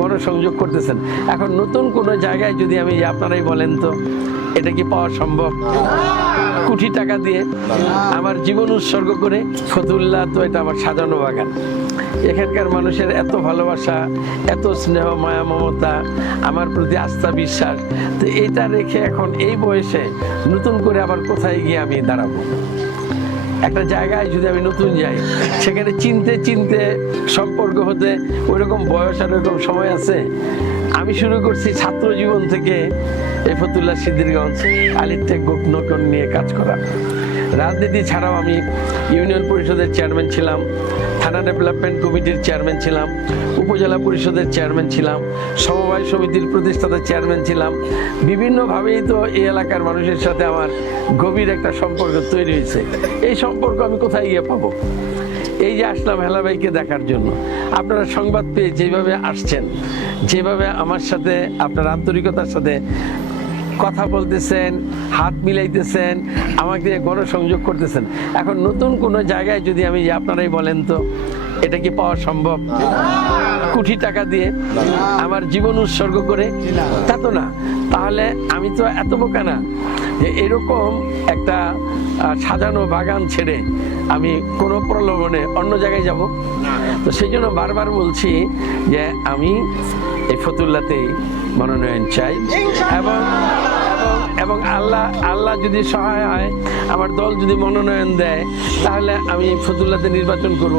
গণসংযোগ করতেছেন। এখন নতুন কোনো জায়গায় যদি আমি, আপনারাই বলেন তো, এটা কি পাওয়া সম্ভব? কোটি টাকা দিয়ে আমার জীবন উৎসর্গ করে ফতুল্লাহ তো এটা আমার সাজানো বাগান। এখানকার মানুষের এত ভালোবাসা, এত স্নেহ, মায়া, মমতা, আমার প্রতি আস্থা, বিশ্বাস, তো এটা রেখে এখন এই বয়সে নতুন করে আবার কোথায় গিয়ে আমি দাঁড়াবো? একটা জায়গায় যদি আমি নতুন যাই, সেখানে চিনতে চিনতে সম্পর্ক হতে ওইরকম বয়স আর ওইরকম সময় আছে? আমি শুরু করছি ছাত্র জীবন থেকে এই ফতুল্লা সিদ্দিরগঞ্জ আলির গোপনকন নিয়ে কাজ করা। রাজনীতি ছাড়াও আমি ইউনিয়ন পরিষদের চেয়ারম্যান ছিলাম, থানা ডেভেলপমেন্ট কমিটির চেয়ারম্যান ছিলাম, উপজেলা পরিষদের চেয়ারম্যান ছিলাম, সমবায় সমিতির প্রতিষ্ঠাতা চেয়ারম্যান ছিলাম। বিভিন্নভাবেই তো এই এলাকার মানুষের সাথে আমার গভীর একটা সম্পর্ক তৈরি হয়েছে। এই সম্পর্ক আমি কোথায় গিয়ে পাবো? এই যে আসলাম হেলাভাইকে দেখার জন্য। আপনারা সংবাদ পেয়ে যেভাবে আসছেন, যেভাবে আমার সাথে আপনার আন্তরিকতার সাথে কথা বলতেছেন, হাত মিলাইতেছেন, আমাকে গণসংযোগ করতেছেন। এখন নতুন কোনো জায়গায় যদি আমি আপনারাই বলেন তো, এটা কি পাওয়া সম্ভব? কোটি টাকা দিয়ে আমার জীবন উৎসর্গ করে, তা তো না। তাহলে আমি তো এত বোকা না যে এরকম একটা সাজানো বাগান ছেড়ে আমি কোনো প্রলোভনে অন্য জায়গায় যাব। তো সেই জন্য বারবার বলছি যে আমি এই ফতুল্লাতেই মনোনয়ন চাই এবং এবং আল্লাহ আল্লাহ যদি সহায় হয়, আমার দল যদি মনোনয়ন দেয়, তাহলে আমি ফতুল্লাতে নির্বাচন করব।